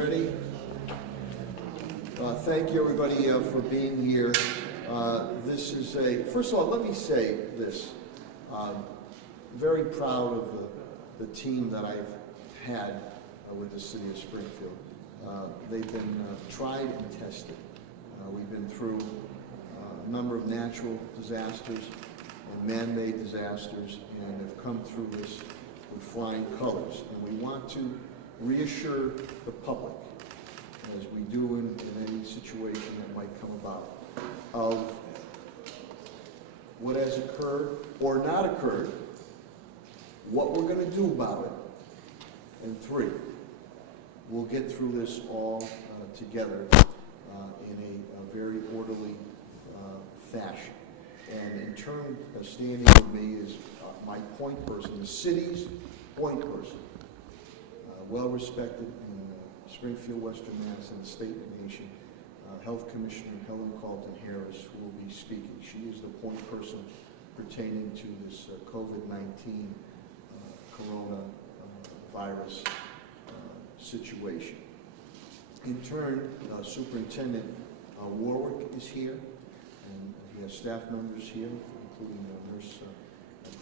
ready? Thank you, everybody, for being here. This is first of all, let me say this. Very proud of the team that I've had with the city of Springfield. They've been tried and tested. We've been through a number of natural disasters and man-made disasters, and have come through this with flying colors. And we want to reassure the public, as we do in any situation that might come about, of what has occurred or not occurred, what we're going to do about it, and three, we'll get through this all together in a very orderly fashion. And in turn, standing with me is my point person, the city's point person, well-respected in Springfield, Western Mass, and the state and nation, Health Commissioner Helen Carlton-Harris, who will be speaking. She is the point person pertaining to this COVID-19 coronavirus situation. In turn, Superintendent Warwick is here, and he has staff members here, including Nurse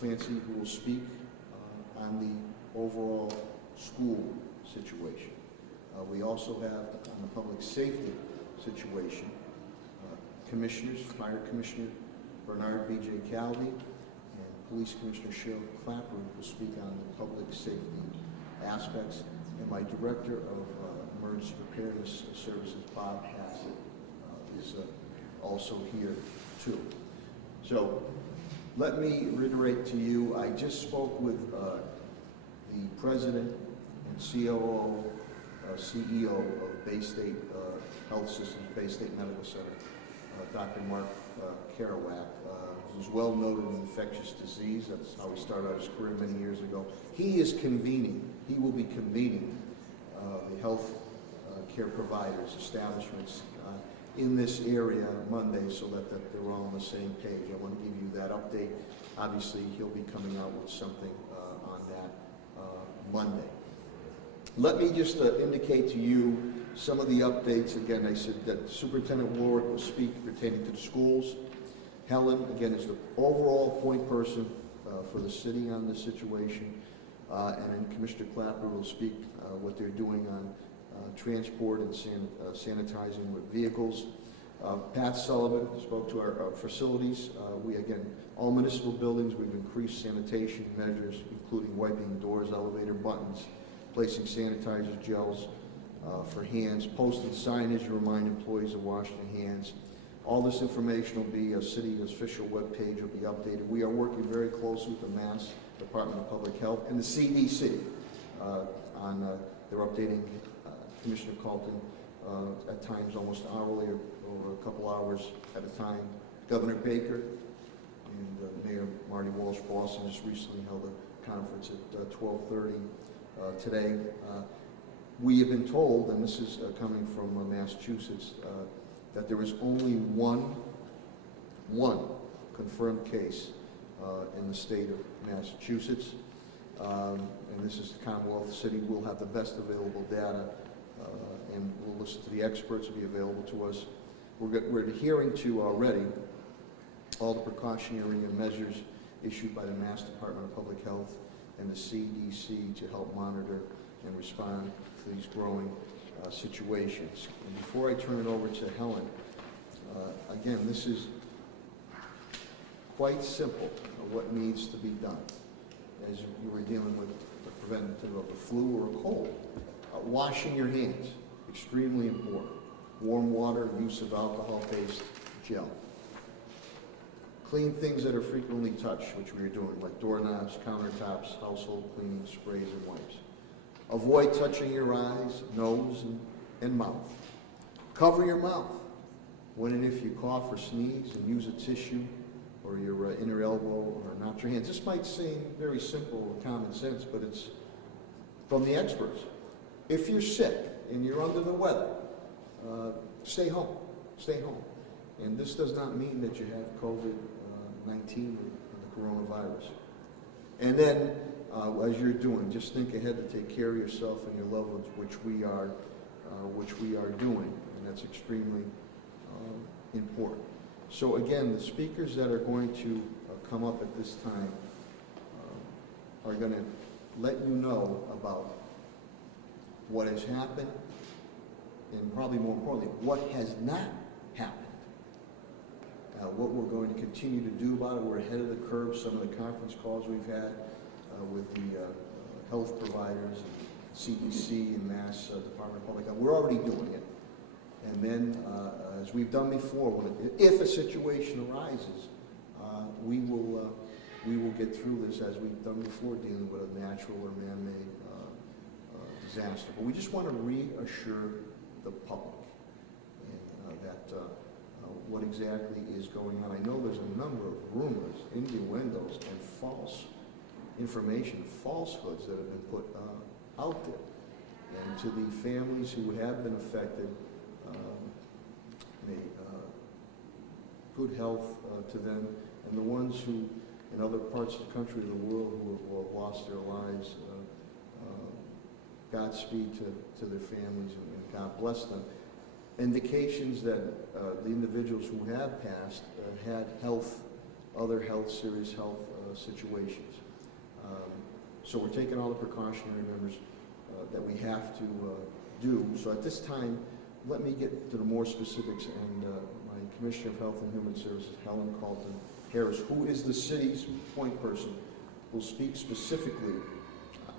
Clancy, who will speak on the overall school situation. We also have, on the public safety situation, Commissioners, Fire Commissioner Bernard B.J. Calvi and Police Commissioner Cheryl Clapper will speak on the public safety aspects, and my Director of Emergency Preparedness Services, Bob Hassett, is also here too. So let me reiterate to you, I just spoke with the President and COO, CEO of Bay State Health Systems, Bay State Medical Center, Dr. Mark Kerouac, who's well noted in infectious disease. That's how he started out his career many years ago. He will be convening the health care providers, establishments in this area Monday, so that they're all on the same page. I want to give you that update. Obviously, he'll be coming out with something on that Monday. Let me just indicate to you some of the updates. Again, I said that Superintendent Warwick will speak pertaining to the schools. Helen, again, is the overall point person for the city on this situation. And then Commissioner Clapper will speak what they're doing on transport and sanitizing with vehicles. Pat Sullivan spoke to our facilities. Again, all municipal buildings, we've increased sanitation measures, including wiping doors, elevator buttons, placing sanitizers, gels for hands, posting signage to remind employees of washing their hands. All this information will be a city's official webpage, will be updated. We are working very closely with the Mass Department of Public Health and the CDC on they're updating Commissioner Carlton at times almost hourly or a couple hours at a time. Governor Baker and Mayor Marty Walsh-Boston just recently held a conference at 12:30 today. We have been told, and this is coming from Massachusetts, that there is only one confirmed case in the state of Massachusetts, and this is the Commonwealth City. We'll have the best available data, and we'll listen to the experts who will be available to us. We're adhering to already all the precautionary measures issued by the Mass Department of Public Health and the CDC to help monitor and respond to these growing situations. And before I turn it over to Helen, again, this is quite simple, what needs to be done as you were dealing with the preventative of the flu or a cold. Washing your hands, extremely important. Warm water, use of alcohol-based gel. Clean things that are frequently touched, which we are doing, like doorknobs, countertops, household cleaning, sprays, and wipes. Avoid touching your eyes, nose, and mouth. Cover your mouth when and if you cough or sneeze, and use a tissue or your inner elbow or not your hands. This might seem very simple and common sense, but it's from the experts. If you're sick and you're under the weather, stay home. Stay home. And this does not mean that you have COVID-19 or the coronavirus. And then, as you're doing, just think ahead to take care of yourself and your loved ones, which we are which we are doing, and that's extremely important. So again, the speakers that are going to come up at this time are going to let you know about what has happened, and probably more importantly, what has not happened. What we're going to continue to do about it. We're ahead of the curve. Some of the conference calls we've had with the health providers, and CDC and Mass Department of Public Health, we're already doing it. And then, as we've done before, if a situation arises, we will get through this as we've done before, dealing with a natural or man-made disaster. But we just want to reassure the public that what exactly is going on. I know there's a number of rumors, innuendos, and false information, falsehoods that have been put out there. And to the families who have been affected, may good health to them, and the ones who, in other parts of the country, the world, who have lost their lives, Godspeed to their families, and God bless them. Indications that the individuals who have passed had serious health situations. So we're taking all the precautionary measures that we have to do. So at this time, let me get to the more specifics, and my Commissioner of Health and Human Services, Helen Carlton Harris, who is the city's point person, will speak specifically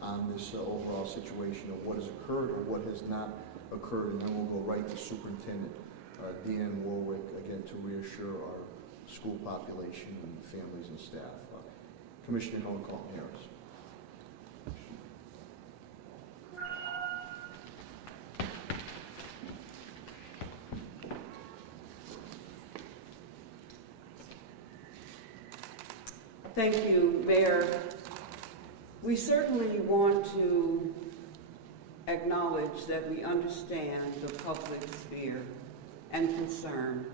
on this overall situation of what has occurred or what has not occurred, and then we'll go right to Superintendent Deanne Warwick, again, to reassure our school population and families and staff. Commissioner Helen Carlton Harris. Thank you, Mayor. We certainly want to acknowledge that we understand the public sphere and concern.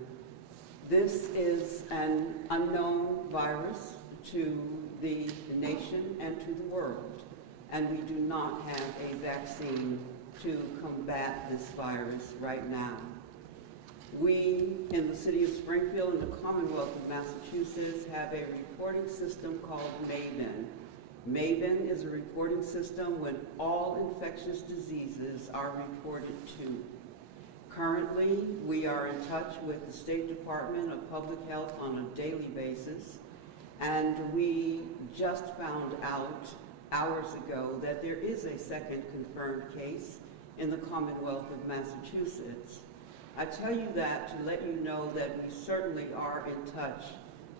This is an unknown virus to the nation and to the world, and we do not have a vaccine to combat this virus right now. We, in the city of Springfield and the Commonwealth of Massachusetts, have a reporting system called MAVEN. MAVEN is a reporting system when all infectious diseases are reported to. Currently, we are in touch with the State Department of Public Health on a daily basis, and we just found out hours ago that there is a second confirmed case in the Commonwealth of Massachusetts. I tell you that to let you know that we certainly are in touch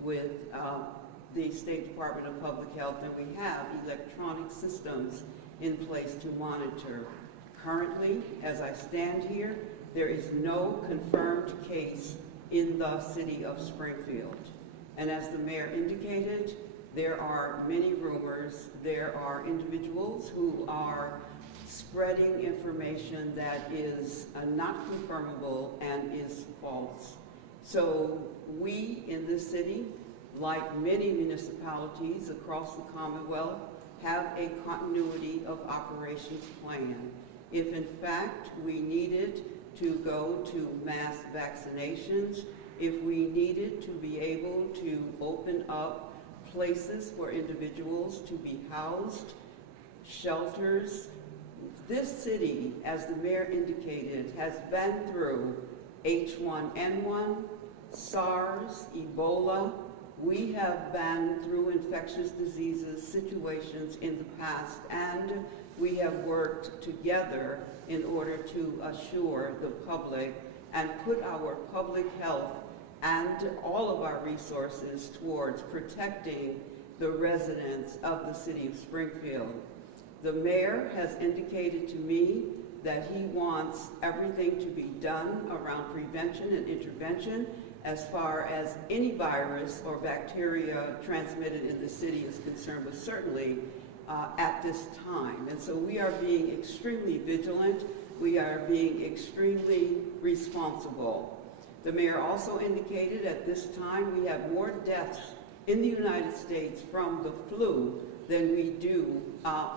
with the State Department of Public Health, and we have electronic systems in place to monitor. Currently, as I stand here, there is no confirmed case in the city of Springfield. And as the mayor indicated, there are many rumors. There are individuals who are spreading information that is not confirmable and is false. So we in this city, like many municipalities across the Commonwealth, have a continuity of operations plan. If in fact we needed to go to mass vaccinations, if we needed to be able to open up places for individuals to be housed, shelters, this city, as the mayor indicated, has been through H1N1, SARS, Ebola. We have been through infectious diseases situations in the past, and we have worked together in order to assure the public and put our public health and all of our resources towards protecting the residents of the city of Springfield. The mayor has indicated to me that he wants everything to be done around prevention and intervention as far as any virus or bacteria transmitted in the city is concerned, but certainly at this time. And so we are being extremely vigilant. We are being extremely responsible. The mayor also indicated at this time we have more deaths in the United States from the flu than we do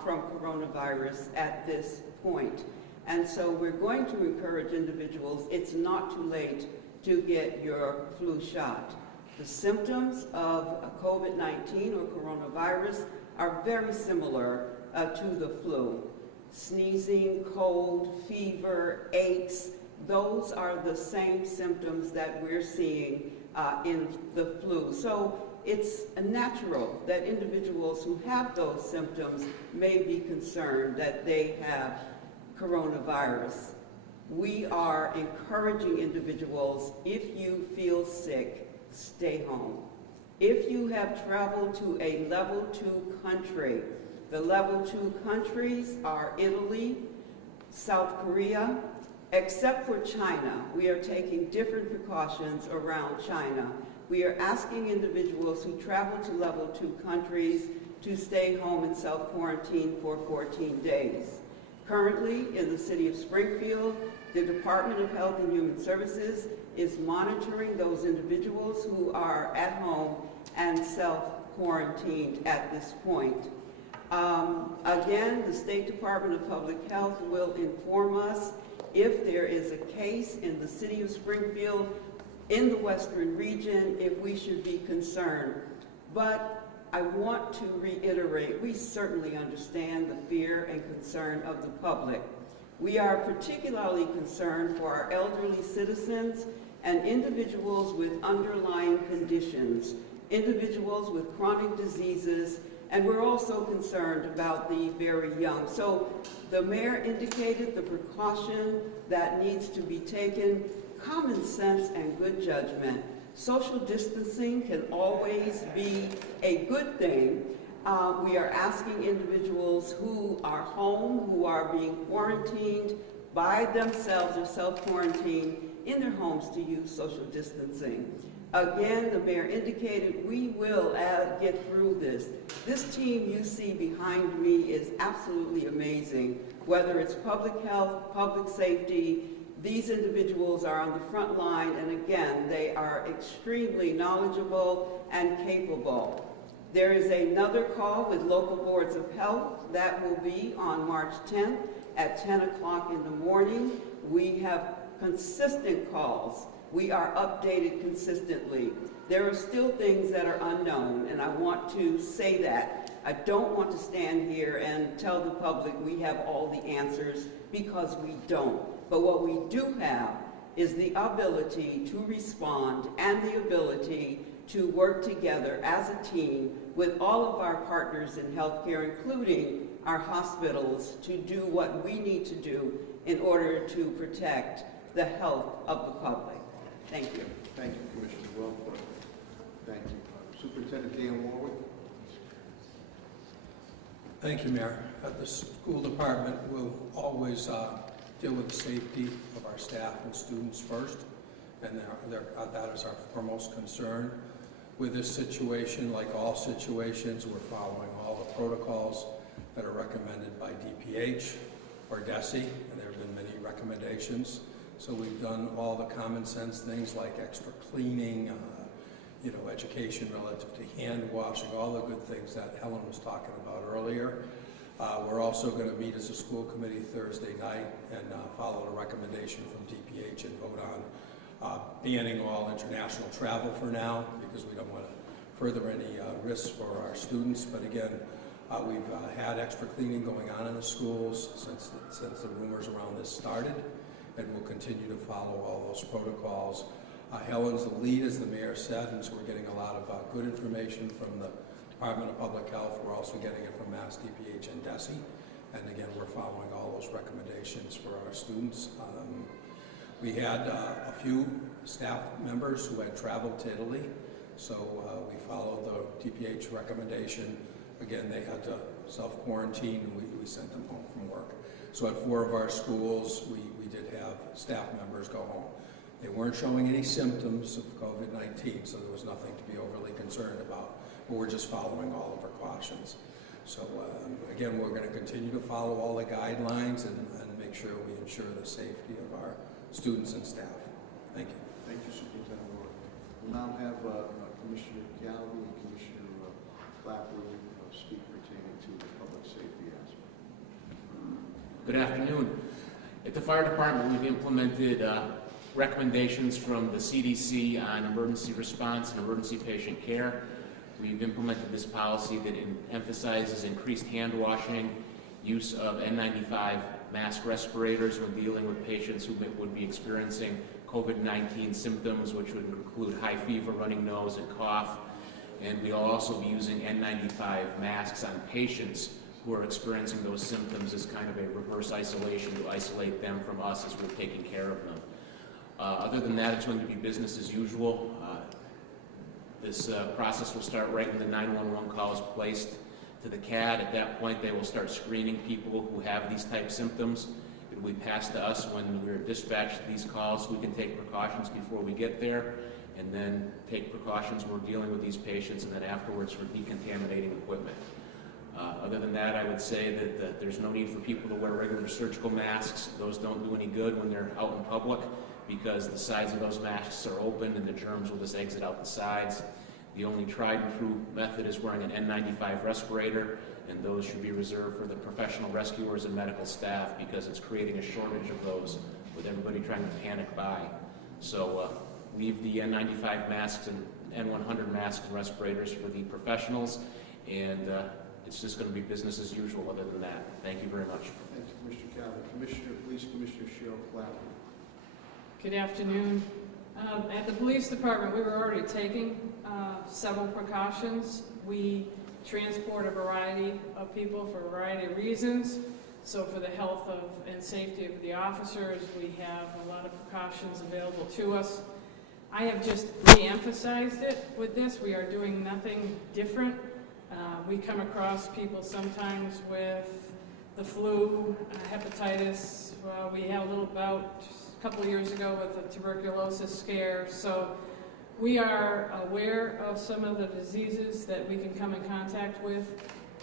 from coronavirus at this point. And so we're going to encourage individuals, it's not too late to get your flu shot. The symptoms of COVID-19 or coronavirus are very similar to the flu. Sneezing, cold, fever, aches, those are the same symptoms that we're seeing in the flu. So it's natural that individuals who have those symptoms may be concerned that they have coronavirus. We are encouraging individuals, if you feel sick, stay home. If you have traveled to a level 2 country, the level 2 countries are Italy, South Korea, except for China. We are taking different precautions around China. We are asking individuals who travel to level 2 countries to stay home and self-quarantine for 14 days. Currently, in the city of Springfield, the Department of Health and Human Services is monitoring those individuals who are at home and self-quarantined at this point. Again, the State Department of Public Health will inform us if there is a case in the city of Springfield, in the Western region, if we should be concerned. But I want to reiterate, we certainly understand the fear and concern of the public. We are particularly concerned for our elderly citizens and individuals with underlying conditions, individuals with chronic diseases, and we're also concerned about the very young. So the mayor indicated the precaution that needs to be taken, common sense and good judgment. Social distancing can always be a good thing. We are asking individuals who are home, who are being quarantined by themselves or self-quarantined in their homes to use social distancing. Again, the mayor indicated we will get through this. This team you see behind me is absolutely amazing. Whether it's public health, public safety, these individuals are on the front line, and again, they are extremely knowledgeable and capable. There is another call with local boards of health that will be on March 10th at 10 o'clock in the morning. We have consistent calls. We are updated consistently. There are still things that are unknown, and I want to say that. I don't want to stand here and tell the public we have all the answers, because we don't. But what we do have is the ability to respond and the ability to work together as a team with all of our partners in healthcare, including our hospitals, to do what we need to do in order to protect the health of the public. Thank you. Thank you, Commissioner. Well put. Thank you. Superintendent Dan Warwick. Thank you, Mayor. The school department will always deal with the safety of our staff and students first, and that is our foremost concern. With this situation, like all situations, we're following all the protocols that are recommended by DPH or DESE, and there have been many recommendations. So we've done all the common sense things like extra cleaning, education relative to hand washing, all the good things that Helen was talking about earlier. We're also going to meet as a school committee Thursday night and follow the recommendation from DPH and vote on banning all international travel for now, because we don't want to further any risks for our students. But again, we've had extra cleaning going on in the schools since the rumors around this started, and we'll continue to follow all those protocols. Helen's the lead, as the mayor said, and so we're getting a lot of good information from the Department of Public Health. We're also getting it from Mass DPH and DESE, and again, we're following all those recommendations for our students. We had a few staff members who had traveled to Italy, so we followed the DPH recommendation. Again, they had to self-quarantine, and we sent them home from work. So at 4 of our schools, we did have staff members go home. They weren't showing any symptoms of COVID-19, so there was nothing to be overly concerned about. But we're just following all the precautions. So again, we're going to continue to follow all the guidelines and make sure we ensure the safety of our students and staff. Thank you. Thank you, Superintendent Warwick. We'll now have Commissioner Galvin and Commissioner Clapper speak pertaining to the public safety aspect. Good afternoon. At the fire department, we've implemented recommendations from the CDC on emergency response and emergency patient care. We've implemented this policy that emphasizes increased hand washing, use of N95 mask respirators when dealing with patients who would be experiencing COVID-19 symptoms, which would include high fever, running nose, and cough. And we'll also be using N95 masks on patients who are experiencing those symptoms as kind of a reverse isolation to isolate them from us as we're taking care of them. Other than that, it's going to be business as usual. This process will start right when the 911 call is placed to the CAD. At that point, they will start screening people who have these type symptoms. It will be passed to us when we're dispatched these calls so we can take precautions before we get there, and then take precautions when we're dealing with these patients, and then afterwards for decontaminating equipment. Other than that, I would say that there's no need for people to wear regular surgical masks. Those don't do any good when they're out in public because the sides of those masks are open and the germs will just exit out the sides. The only tried and true method is wearing an N95 respirator, and those should be reserved for the professional rescuers and medical staff because it's creating a shortage of those with everybody trying to panic buy. So leave the N95 masks and N100 masks and respirators for the professionals, and it's just going to be business as usual other than that. Thank you very much. Thank you, Commissioner Calvin. Police Commissioner Cheryl Clapper. Good afternoon. At the police department, we were already taking several precautions. We transport a variety of people for a variety of reasons. So for the health and safety of the officers, we have a lot of precautions available to us. I have just re-emphasized it with this. We are doing nothing different. We come across people sometimes with the flu, hepatitis. We had a little bout a couple of years ago with the tuberculosis scare. So we are aware of some of the diseases that we can come in contact with.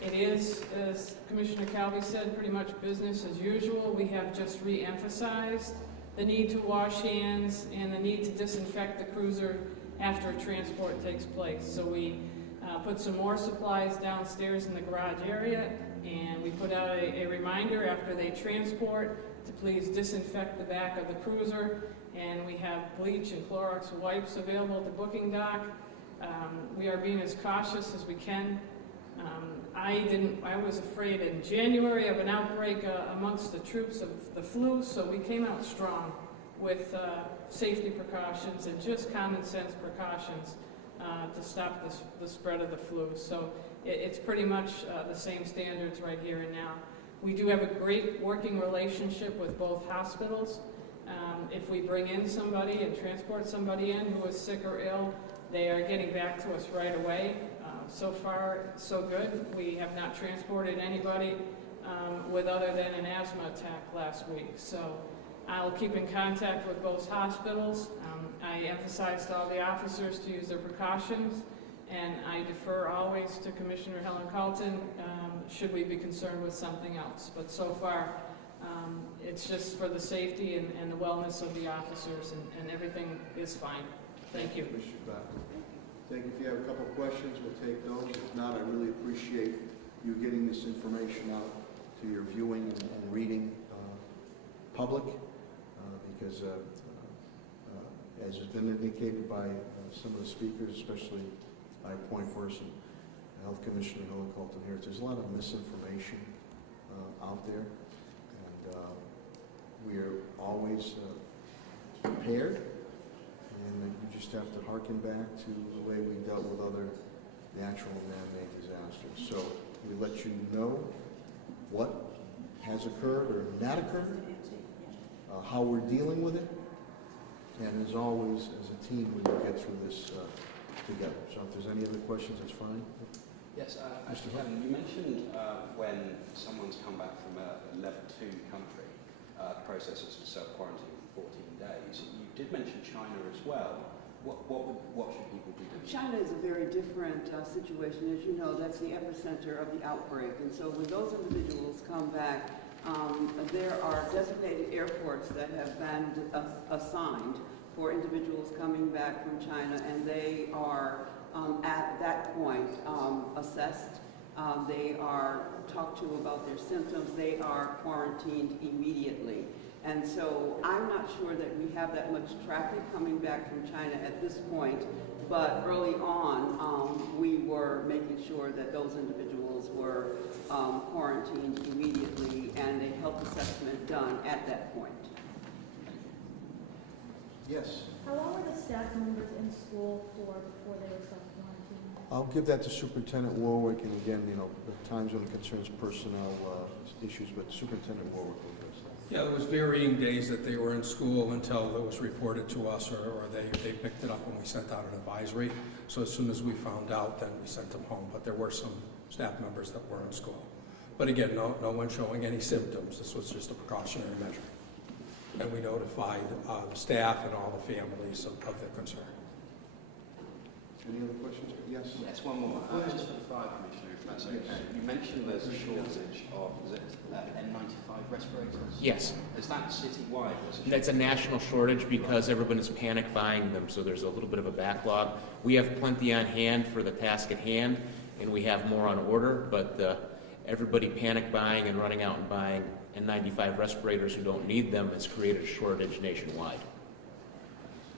It is, as Commissioner Calvi said, pretty much business as usual. We have just re-emphasized the need to wash hands and the need to disinfect the cruiser after a transport takes place. So we put some more supplies downstairs in the garage area, and we put out a reminder after they transport to please disinfect the back of the cruiser, and we have bleach and Clorox wipes available at the booking dock. We are being as cautious as we can. I was afraid in January of an outbreak amongst the troops of the flu, so we came out strong with safety precautions and just common sense precautions to stop the spread of the flu. So it's pretty much the same standards right here and now. We do have a great working relationship with both hospitals. If we bring in somebody and transport somebody in who is sick or ill, they are getting back to us right away. So far, so good. We have not transported anybody with other than an asthma attack last week. So I'll keep in contact with both hospitals. I emphasized to all the officers to use their precautions, and I defer always to Commissioner Helen Carlton should we be concerned with something else. But so far, it's just for the safety and the wellness of the officers, and everything is fine. Thank you. Commissioner Clapper. Thank you. If you have a couple of questions, we'll take those. If not, I really appreciate you getting this information out to your viewing and reading public, because as has been indicated by some of the speakers, especially my point person, Health Commissioner Helen Colton here, there's a lot of misinformation out there, and we are always prepared. And you just have to hearken back to the way we dealt with other natural and man-made disasters. So we let you know what has occurred or not occurred, how we're dealing with it, and as always, as a team, we will get through this together. So if there's any other questions, that's fine. Yes, Mr. Kevin, you mentioned when someone's come back from a level 2 country, process is to self-quarantine for 14 days. You did mention China as well. What should people be doing? China is a very different situation. As you know, that's the epicenter of the outbreak. And so when those individuals come back, there are designated airports that have been assigned for individuals coming back from China, and they are at that point assessed. They are talked to about their symptoms. They are quarantined immediately. And so I'm not sure that we have that much traffic coming back from China at this point, but early on, we were making sure that those individuals were quarantined immediately and a health assessment done at that point. Yes. How long were the staff members in school for before they were self-quarantined? I'll give that to Superintendent Warwick, and again, you know, at times when it concerns personnel issues, but Superintendent Warwick will address that. Yeah, there was varying days that they were in school until it was reported to us, or they picked it up when we sent out an advisory. So as soon as we found out, then we sent them home. But there were some staff members that were in school. But again, no one showing any symptoms. This was just a precautionary measure. And we notified the staff and all the families of their concern. Any other questions? Yes? Yes, one more. Just for the fire commissioner, if that's okay. Yes. You mentioned there's a shortage of, is it N95 respirators? Yes. Is that citywide? That's a national shortage because everyone is panic buying them, so there's a little bit of a backlog. We have plenty on hand for the task at hand, and we have more on order, but everybody panic buying and running out and buying N95 respirators who don't need them has created a shortage nationwide.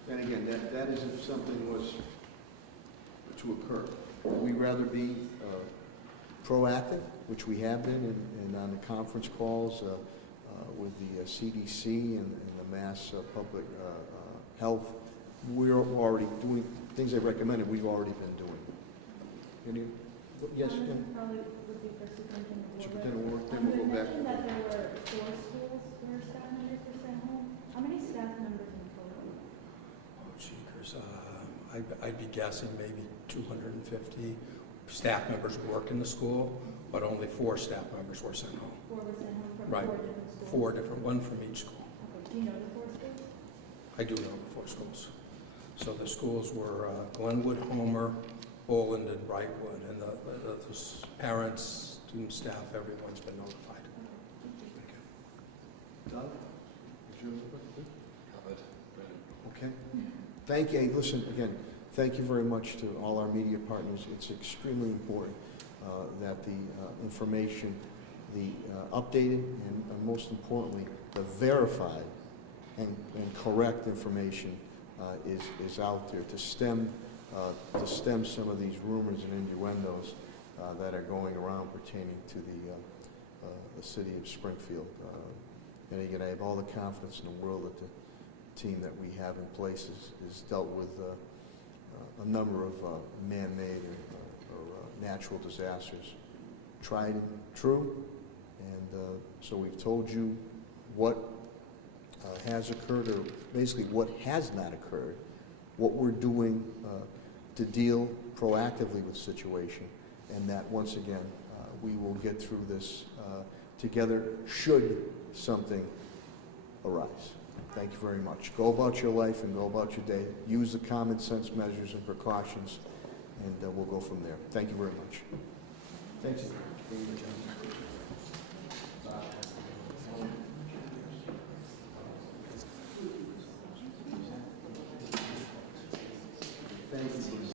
And again, that is if something was to occur. We'd rather be proactive, which we have been, and on the conference calls with the CDC and the Mass Public Health, we're already doing things they recommended. We've already been doing. Any? Yes. Probably would be for Superintendent Superintendent Warwick. Then You we'll go back. mentioned that there were 4 schools where staff members were sent home. How many staff members in total? Oh, jeekers. I'd be guessing maybe 250 staff members work in the school, but only 4 staff members were sent home. 4 were sent home from Right. 4 different schools? 4 different, one from each school. Okay. Do you know the 4 schools? I do know the 4 schools. So the schools were Glenwood, Homer, Boland, and Wrightwood, and the parents, student staff, everyone's been notified. Doug? Is yours Covered. okay? Thank you. Hey, listen, again, thank you very much to all our media partners. It's extremely important that the information, the updated, and most importantly, the verified and correct information is out there to stem some of these rumors and innuendos that are going around pertaining to the city of Springfield. And again, I have all the confidence in the world that the team that we have in place is dealt with a number of man-made or natural disasters, tried and true. And so we've told you what has occurred, or basically what has not occurred, what we're doing to deal proactively with the situation, and that once again we will get through this together should something arise. Thank you very much. Go about your life and go about your day. Use the common sense measures and precautions, and we'll go from there. Thank you very much. Thank you.